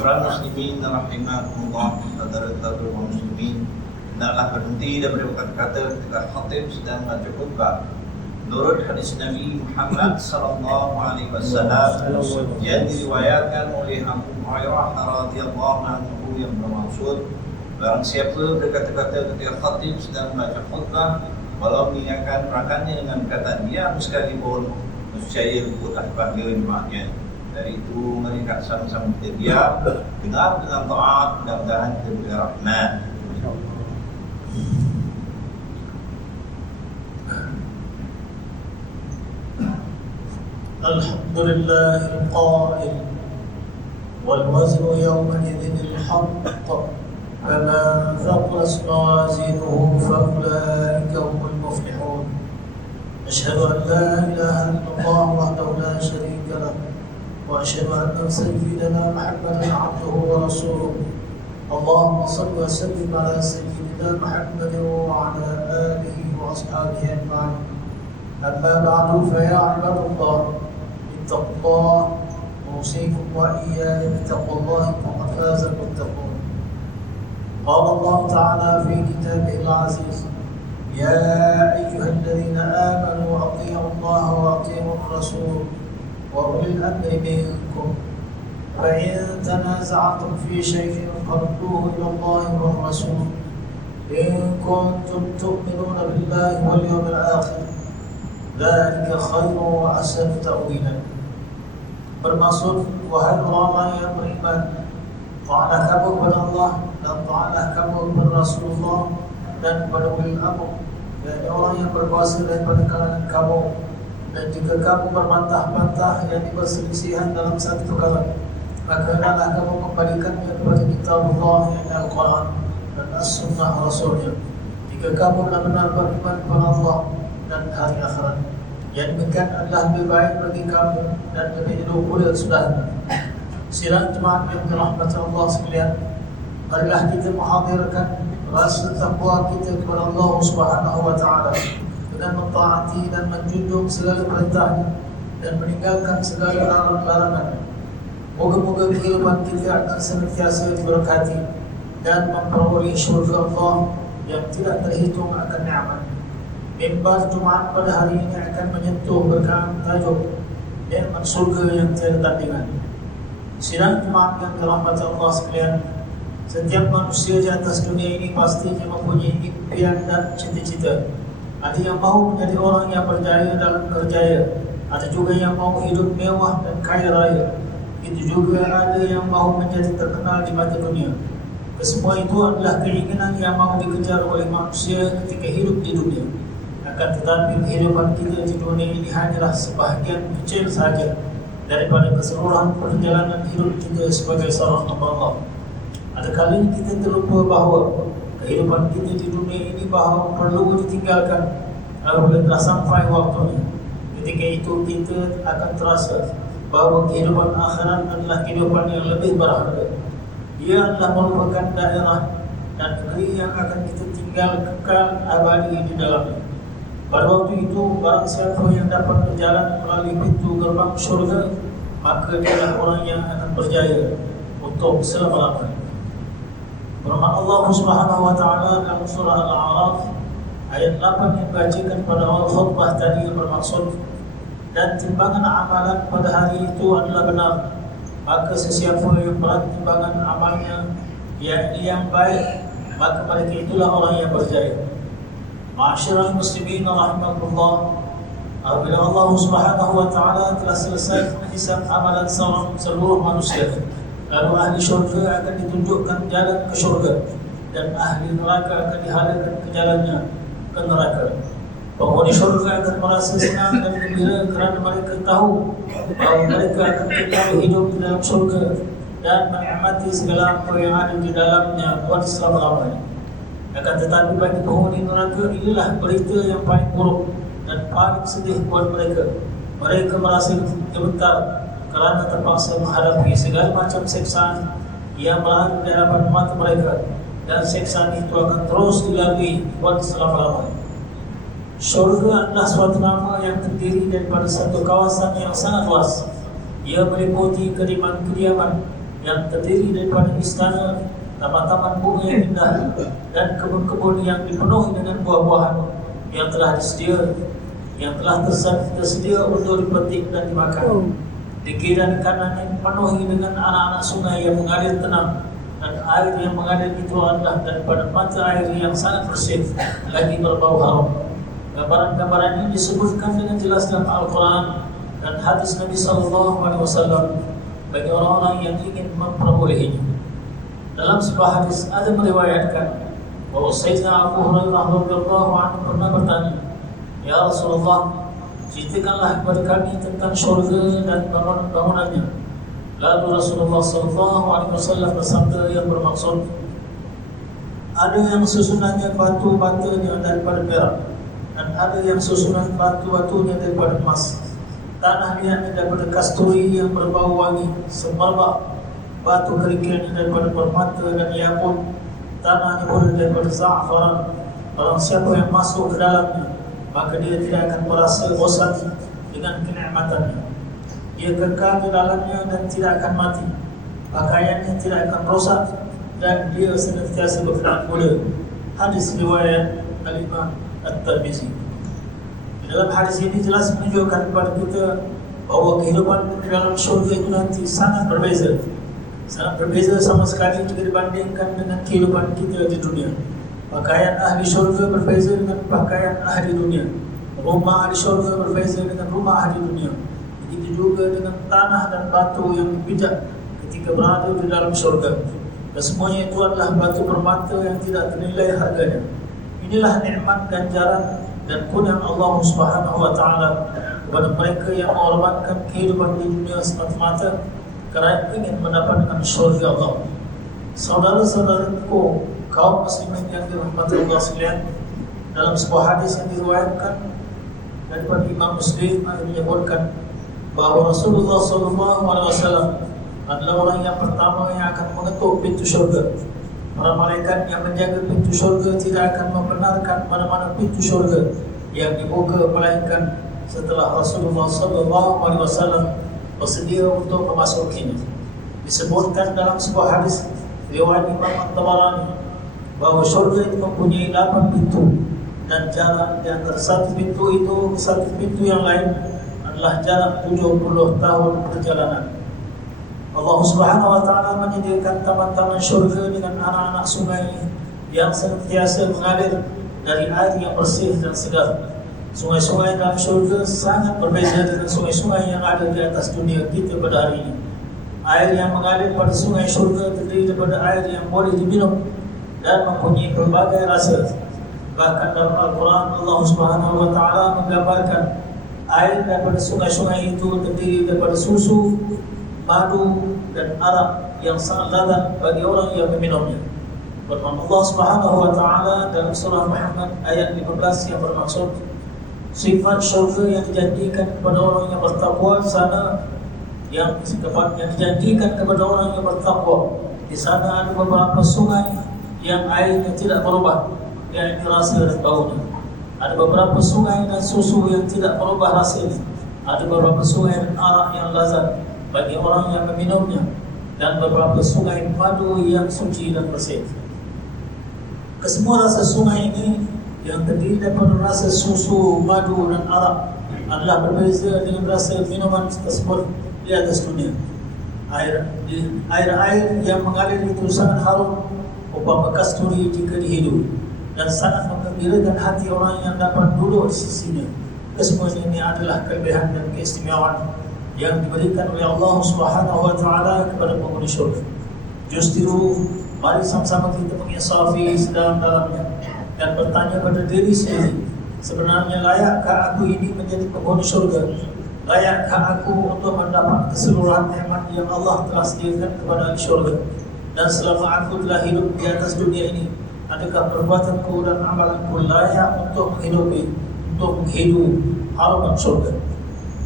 Ma'asyiral muslimin rahimakumullah, saudara-saudara muslimin, hendaklah berhenti daripada kata-kata ketika khatib sedang membaca khutbah. Menurut hadis Nabi Muhammad sallallahu alaihi wasallam yang diriwayatkan oleh Abu Hurairah radhiyallahu anhu yang bermaksud, barang siapa berkata-kata ketika khatib sedang membaca khutbah, walau mengingatkan rakannya dengan perkataan diam sekalipun, nescaya luputlah pahala jemaahnya. Dari itu mereka sama-sama kita diam, dengar dengan taat, mudah-mudahan kita boleh rahmat. Alhamdulillah al-qail wal waznu yawma'idhin al-haqq faman thaqulat mawazinuhu fa ulaika humul muflihun. Asyhadu an la ilaha illallah wahdahu la syarika lahu wa asyhadu anna sayyidana Muhammadan 'abduhu wa rasuluh. Allahumma shalli wa sallim ala sayyidina Muhammadin wa ala alihi wa ashabihi ajma'in. Amma ba'du, fa ya 'ibadallah, اتقوا الله وأوصيكم وإياي بتقوى الله فقد فاز المتقون. قال الله تعالى في كتابه العزيز: يا أيها الذين آمنوا أطيعوا الله وأطيعوا الرسول وأولي الأمر منكم فإن تنازعتم في شيء فردوه إلى الله والرسول إن كنتم تؤمنون بالله واليوم الآخر ذلك خير وأحسن تأويلا. Bermaksud, wahai orang yang beriman, ta'alah kamu kepada Allah dan ta'alah kamu kepada Rasulullah dan kepada ulil amr, yakni orang yang berkuasa daripada kalangan kamu. Dan jika kamu berbantah-bantah yang berselisihan dalam satu perkara, maka hendaklah kamu kembalikannya kepada kitab Allah yang Al-Quran dan As-Sunnah Rasulnya. Jika kamu benar-benar beriman kepada Allah dan hari akhirat, yang demikian adalah lebih baik bagi kamu dan lebih mulia sudah. Sidang jemaat yang dirahmati Allah sekalian, marilah kita menghadirkan rasa takwa kita kepada Allah Subhanahu wa taala dengan mentaati dan menjunjung segala perintahnya dan meninggalkan segala larangan. Moga-moga kehidupan kita akan senantiasa diberkati dan memperoleh syurga Allah yang tidak terhitung akan nikmat. Mimbar Jumaat pada hari ini akan menyentuh berkah tajuk nikmat surga yang tiada tandingan. Sidang Jumaat yang dirahmati Allah sekalian, setiap manusia di atas dunia ini pastinya mempunyai impian dan cita-cita. Ada yang mahu menjadi orang yang berjaya dalam kerjaya, ada juga yang mahu hidup mewah dan kaya raya. Itu juga ada yang mahu menjadi terkenal di mata dunia. Kesemua itu adalah keinginan yang mahu dikejar oleh manusia ketika hidup di dunia. Akan tetapi kehidupan kita di dunia ini hanyalah sebahagian kecil saja daripada keseluruhan perjalanan hidup kita sebagai seorang hamba Allah. Ada kali kita terlupa bahawa kehidupan kita di dunia ini bahawa perlu ditinggalkan apabila telah sampai waktunya. Ketika itu kita akan terasa bahawa kehidupan akhirat adalah kehidupan yang lebih berharga. Ia adalah merupakan daerah dan negeri yang akan kita tinggal kekal abadi di dalamnya. Pada waktu itu, barang siapa yang dapat berjalan melalui pintu gerbang syurga, maka dialah orang yang akan berjaya untuk selama-lamanya. Firman Allah Subhanahu wa taala dalam surah Al-A'raf ayat 8 yang dibacakan pada awal khutbah tadi bermaksud, dan timbangan amalan pada hari itu adalah benar, maka sesiapa yang berat timbangan amalnya yakni yang baik, maka mereka itulah orang yang berjaya. Ma'asyiral muslimin rahimakumullah, apabila Allah Subhanahu wa taala telah selesai menghisab amalan seluruh manusia, lalu ahli syurga akan ditunjukkan jalan ke syurga dan ahli neraka akan dihalangkan ke jalannya ke neraka. Penghuni syurga akan merasa senang dan gembira kerana mereka tahu bahawa mereka akan kekal hidup di dalam syurga dan menikmati segala apa yang ada di dalamnya buat selama-lamanya. Akan tetapi bagi penghuni neraka, inilah berita yang paling buruk dan paling sedih buat mereka. Mereka merasa gemetar kerana terpaksa menghadapi segala macam seksaan yang berada di hadapan mata mereka, dan seksaan itu akan terus dilalui buat selama-lamanya. Syurga adalah suatu nama yang terdiri daripada satu kawasan yang sangat luas. Ia meliputi kediaman-kediaman yang terdiri daripada istana, taman-taman bunga yang indah, dan kebun-kebun yang dipenuhi dengan buah-buahan yang telah tersedia untuk dipetik dan dimakan. Di kiri dan kanan yang dipenuhi dengan anak-anak sungai yang mengalir tenang, dan air yang mengalir itu adalah daripada mata air yang sangat bersih lagi berbau harum. Gambaran-gambaran ini disebutkan dengan jelas dalam Al-Quran dan hadis Nabi SAW bagi orang-orang yang ingin memperolehinya. Dalam sebuah hadis ada meriwayatkan bahawa Sayyidina Abu Hurairah radhiyallahu anhu pernah bertanya, "Ya Rasulullah, ceritakanlah kepada kami tentang syurga dan bangunannya." Lalu Rasulullah SAW bersabda yang bermaksud, ada yang susunannya batu-batunya daripada perak, dan ada yang susunan batu-batunya daripada emas. Tanah liatnya daripada kasturi yang berbau wangi, semerbak. Batu kerikilnya daripada permata dan yakut. Tanahnya pun daripada za'faran. Barang siapa yang masuk ke dalamnya, maka dia tidak akan merasa bosan dengan kenikmatannya. Dia kekal di dalamnya dan tidak akan mati. Pakaiannya tidak akan rosak dan dia senantiasa bergerak pula. Hadis riwayat Al-Imam At-Tirmizi. Dalam hadis ini jelas menunjukkan kepada kita bahawa kehidupan di dalam syurga itu nanti sangat berbeza. Sangat berbeza sama sekali jika dibandingkan dengan kehidupan kita di dunia. Pakaian ahli syurga berbeza dengan pakaian ahli dunia. Rumah ahli syurga berbeza dengan rumah ahli dunia. Begitu juga dengan tanah dan batu yang dipijak ketika berada di dalam syurga. Dan semuanya itu adalah batu permata yang tidak ternilai harganya. Inilah nikmat ganjaran dan kurniaan Allah Subhanahu wa taala kepada mereka yang mengorbankan kehidupan di dunia semata-mata kerana ingin mendapatkan syurga Allah. Saudara-saudaraku, kaum muslimin yang dirahmati Allah sekalian, dalam sebuah hadis yang diriwayatkan daripada Imam Muslim menyebutkan bahawa Rasulullah SAW adalah orang yang pertama yang akan mengetuk pintu syurga. Para malaikat yang menjaga pintu syurga tidak akan membenarkan mana-mana pintu syurga yang dibuka melainkan setelah Rasulullah SAW bersedia untuk memasukinya. Disebutkan dalam sebuah hadis riwayat Imam At-Tabarani bahawa syurga itu mempunyai 8 pintu dan jarak di antara satu pintu itu ke satu pintu yang lain adalah jarak 70 tahun perjalanan. Allah Subhanahu wa taala menyediakan taman-taman syurga dengan anak-anak sungai yang senantiasa mengalir dari air yang bersih dan segar. Sungai-sungai dalam syurga sangat berbeza dengan sungai-sungai yang ada di atas dunia kita pada hari ini. Air yang mengalir pada sungai syurga terdiri daripada air yang boleh diminum dan mempunyai pelbagai rasa. Bahkan dalam Al-Quran Allah Subhanahu wa taala menggambarkan air daripada sungai-sungai itu terdiri daripada susu, madu dan arak yang sangat lazat bagi orang yang meminumnya. Firman Allah Subhanahu wa taala dalam surah Muhammad ayat 15 yang bermaksud sifat syurga yang dijanjikan kepada orang yang bertakwa sana, yang dijanjikan kepada orang yang bertakwa. Di sana ada beberapa sungai yang airnya tidak berubah, yang dirasa dan baunya. Ada beberapa sungai dan susu yang tidak berubah rasanya. Ada beberapa sungai dan arak yang lazat bagi orang yang meminumnya, dan beberapa sungai madu yang suci dan bersih. Kesemua rasa sungai ini yang terdiri daripada rasa susu, madu dan arak adalah berbeza dengan rasa minuman tersebut di atas dunia. Air yang mengalir itu sangat harum umpama kasturi jika dihidup, dan sangat menggembirakan hati orang yang dapat duduk di sisinya. Kesemua ini adalah kelebihan dan keistimewaan yang diberikan oleh Allah Subhanahu wa taala kepada penghuni syurga. Justru mari sama-sama kita menginsafi sedalam-dalamnya dan bertanya pada diri sendiri, sebenarnya layakkah aku ini menjadi penghuni syurga? Layakkah aku untuk mendapat keseluruhan nikmat yang Allah telah sediakan kepada ahli syurga? Dan selama aku telah hidup di atas dunia ini, adakah perbuatanku dan amalanku layak untuk menghidup harapan syurga?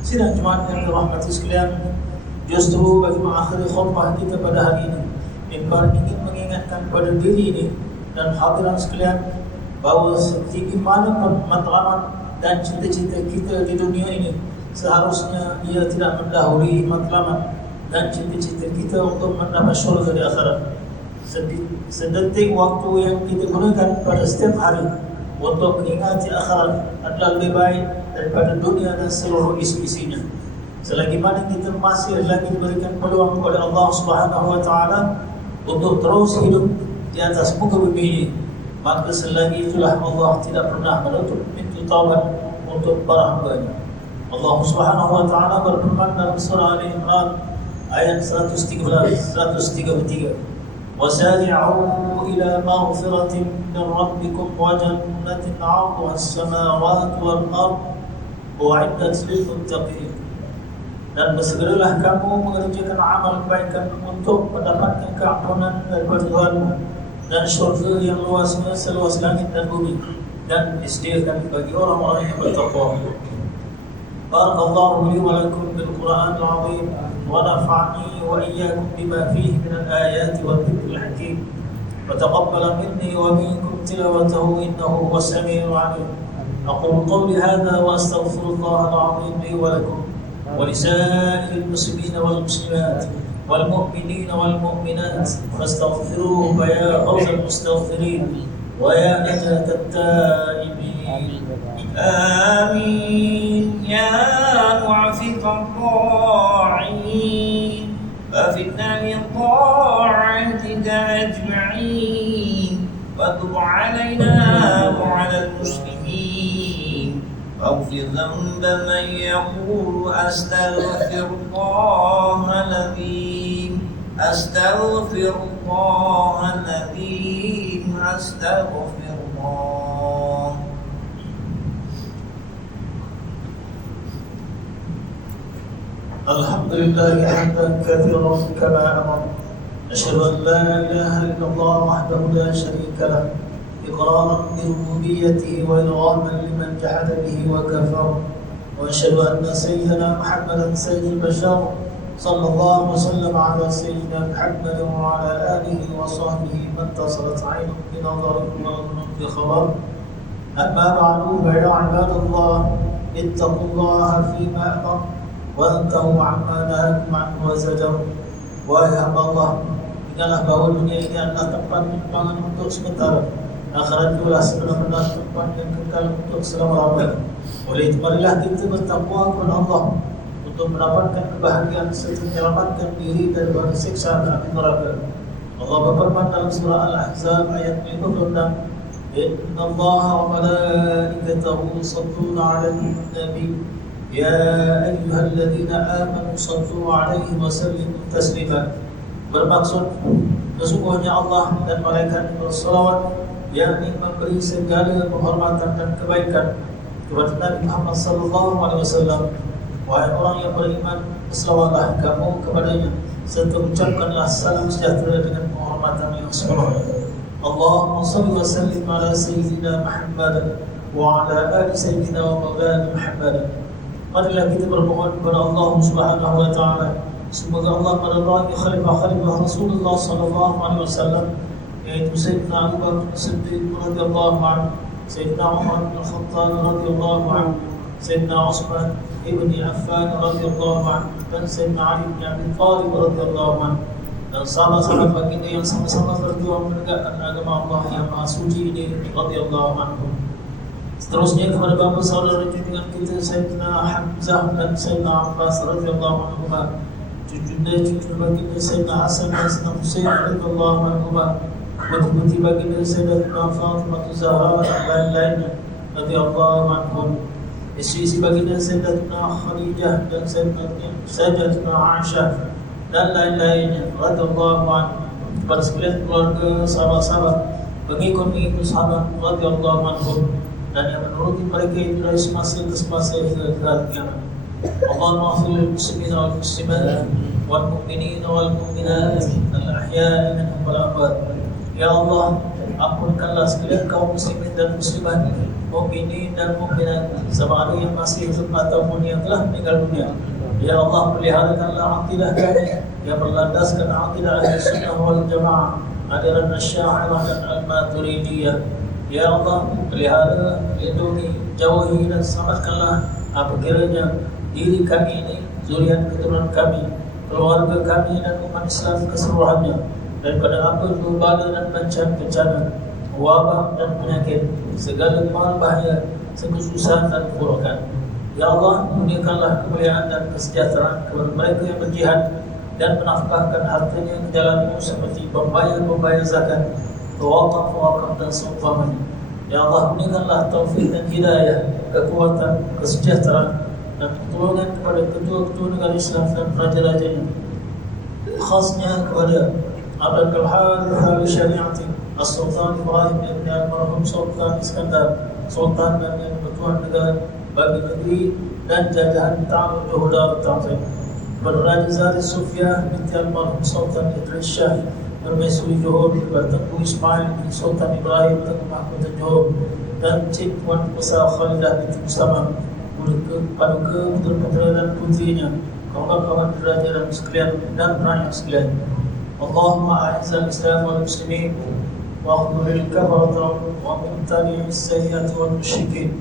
Sidang jemaat yang dirahmati sekalian, justru bagi mengakhiri khutbah kita pada hari ini, mimbar ingin mengingatkan kepada diri ini dan hadirin sekalian bahawa setinggi mana matlamat dan cita-cita kita di dunia ini, seharusnya ia tidak mendahului matlamat dan cita-cita kita untuk mendapat syurga di akhirat. Sedetik waktu yang kita gunakan pada setiap hari untuk mengingati akhirat adalah lebih baik daripada dunia dan seluruh isi-isinya. Selagi mana kita masih lagi diberikan peluang oleh Allah Subhanahu wa taala untuk terus hidup di atas muka bumi ini, maka selagi itulah Allah tidak pernah menutup pintu taubat untuk para hamba-Nya. Allah Subhanahu wa taala berfirman dalam surah Al-Imran ayat 133, وَسَارِعُوا إِلَى مَغْفِرَةٍ مِّن رَّبِّكُمْ وَجَنَّةٍ عَرْضُهَا السَّمَاوَاتُ وَالْأَرْضُ أُعِدَّتْ لِلْمُتَّقِينَ. Dan bersegeralah kamu mengerjakan amal kebaikan untuk mendapatkan keampunan daripada Tuhanmu dan syurga yang luasnya seluas langit dan bumi, dan disediakan bagi orang-orang yang bertakwa. Barakallahu li wa lakum bil Qur'anil 'azim wa nafa'ani wa iyyakum bima fihi min al-ayati wa dhikril hakim. Wa taqabbala minni wa minkum tilawatahu innahu huwas samiul 'alim. Aqulu qawli hadha wa astaghfirullahal 'azim li wa lakum ولسائر المسلمين والمسلمات والمؤمنين والمؤمنات فاستغفروه فيا فوز المستغفرين ويا نجاة التائبين. آمين يا معفق الطاعين وفقنا من طاعتك أجمعين وتب علينا وعلى المسلمين واغفر ذنب من يقول أستغفر الله العظيم أستغفر الله العظيم أستغفر الله. الحمد لله حمدا كثيرا كما أمر. أشهد أن لا إله إلا الله وحده لا شريك له إقرارا بربوبيته وإرغاما لمن جحد به وكفر. وأشهد أن سيدنا محمدا سيد البشر صلى الله وسلم على سيدنا محمد وعلى آله وصحبه ما اتصلت عين بنظر وأذن بخبر. أما بعد فيا عباد الله اتقوا الله فيما أمر وانتهوا عما نهاكم عنه وزجر. Wahai hamba Allah, ingatlah bahawa dunia ini adalah tempat penimbangan untuk sementara. Akhirat itulah sebenar-benar tempat yang kekal untuk selama-lamanya. Oleh itu marilah kita bertakwa kepada Allah untuk mendapatkan kebahagiaan serta menyelamatkan diri daripada siksa api neraka. Allah berfirman dalam surah Al-Ahzab ayat 56, Inna Allah wa malaikatahu yusalluna 'alan nabi ya ayyuhalladzina amanu sallu 'alaihi wa sallimu taslima. Bermaksud sesungguhnya Allah dan malaikat berselawat, yakni memberi segala penghormatan dan kebaikan kepada Nabi Muhammad sallallahu alaihi wasallam. Wahai orang yang beriman, berselawatlah kamu kepadanya serta ucapkanlah salam sejahtera dengan penghormatan yang sempurna. Allahumma salli wa sallim ala sayyidina Muhammad wa ala ali sayyidina wa maulana Muhammad. Marilah kita bermohon kepada Allah Subhanahu wa taala semoga Allah meridai khalifah Rasulullah sallallahu alaihi wasallam, yaitu Sayyidina Abu Bakar As-Siddiq radhiyallahu anhu, Sayyidina Umar bin Khattab radhiyallahu anhu, Sayyidina Utsman ibn Affan radhiyallahu anhu, dan Sayyidina Ali bin Abi Thalib radhiyallahu anhu, dan sahabat-sahabat baginda yang sama-sama berjuang menegakkan agama Allah yang maha suci ini radhiyallahu anhu. Seterusnya kepada bapa saudara junjungan kita Sayyidina Hamzah dan Sayyidina Abbas radhiyallahu anhu, cucu baginda Sayyidina Hasan dan Sayyidina Husain radhiyallahu anhu, putri baginda Sayyidatina Fatimah Zahra dan lain-lainnya radhiyallahu anhum, istri baginda Sayyidatina Khadijah dan Sayyidatina Aisyah dan lain-lainnya radhiyallahu anhum, kepada sekalian keluarga, sahabat-sahabat, pengikut sahabat radhiyallahu anhum, dan yang menuruti mereka itu dari semasa ke semasa hingga ke hari kiamat. Allahumma ighfir lil muslimina wal muslimat wal mu'minina wal mu'minat al ahya'i minhum wal amwat. Ya Allah, ampunkanlah sekalian kaum muslimin dan muslimat, mukminin dan mukminat, sama ada yang masih hidup ataupun yang telah meninggal dunia. Ya Allah, peliharakanlah akidah kami yang berlandaskan akidah ahli sunnah wal jamaah, aliran Asy'ariyah dan Al-Maturidiyah. Ya Allah, pelihara, lindungi, jauhi dan selamatkanlah apabila diri kami ini, zuriat keturunan kami, keluarga kami dan umat Islam keseluruhannya daripada apa jua bala dan bencana, wabak dan penyakit, segala mal bahaya, kesusahan dan keburukan. Ya Allah, berikanlah kemuliaan dan kesejahteraan kepada mereka yang berjihad dan menafkahkan hartanya ke jalan-Mu seperti pembayar zakat, pewakaf dan seumpamanya. Ya Allah, berikanlah taufik dan hidayah, kekuatan, kesejahteraan dan pertolongan kepada ketua-ketua negara Islam dan raja-rajanya, khasnya kepada Abdul Harith Syariati As-Sultan Ibrahim bin Al-Marhum Sultan Iskandar, Sultan dan yang bertuan negara bagi negeri dan jajahan Ta'amul Juhudar Ta'zim, kepada Raja Zahid Sufyah binti Al-Marhum Sultan Idris Shah Permaisuri Johor, kepada Tengku Ismail bin Sultan Ibrahim Tengku Mahkota Johor dan Cik Tuan Besar Khalidah binti Mustamah, kepada putera dan putrinya, kawan-kawan raja dan sekalian dan rakyat sekalian. Allahumma a'izzal Islam wal muslimin wa khudhul kafarata wa mubtali'is sayyiati wal musyrikin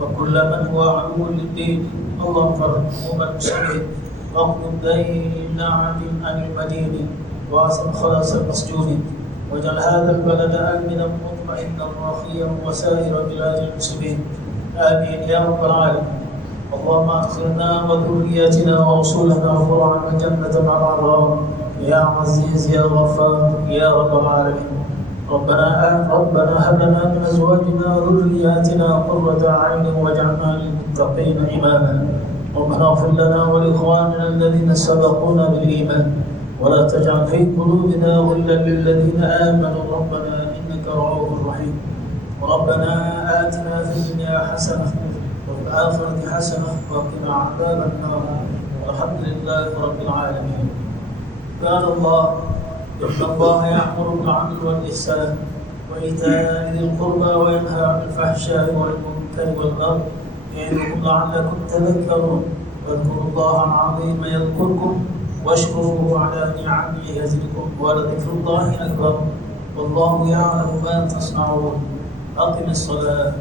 wa kulla man huwa aduwwun lid-din. Allahumma farrij ummah muslimin wa qud dayna 'anil madini wa asam khalas al-masjunin waj'al hadha al-balada aminan mutma'innan rakhiyan wa sa'ira biladil muslimin. Amin ya rabbal alamin. اللهم أدخلنا وذرياتنا ورسولنا فرعا وجنة مع الأبرار يا عزيز يا غفار يا رب العالمين. ربنا هب لنا من أزواجنا وذرياتنا قرة أعين واجعلنا للمتقين إماما. ربنا اغفر لنا ولإخواننا الذين سبقونا بالإيمان ولا تجعل في قلوبنا غلا للذين آمنوا ربنا إنك رؤوف رحيم. ربنا آتنا في الدنيا حسنة وفي الآخرة حسنة وقنا عذاب النار. والحمد لله رب العالمين. قال الله إن الله يأمر بالعدل والإحسان وإيتاء ذي القربى وينهى عن الفحشاء والمنكر والبغي يعظكم لعلكم تذكرون. واذكروا الله العظيم يذكركم واشكروه على نعمه يزدكم ولذكر الله أكبر والله يعلم ما تصنعون. أقم الصلاة.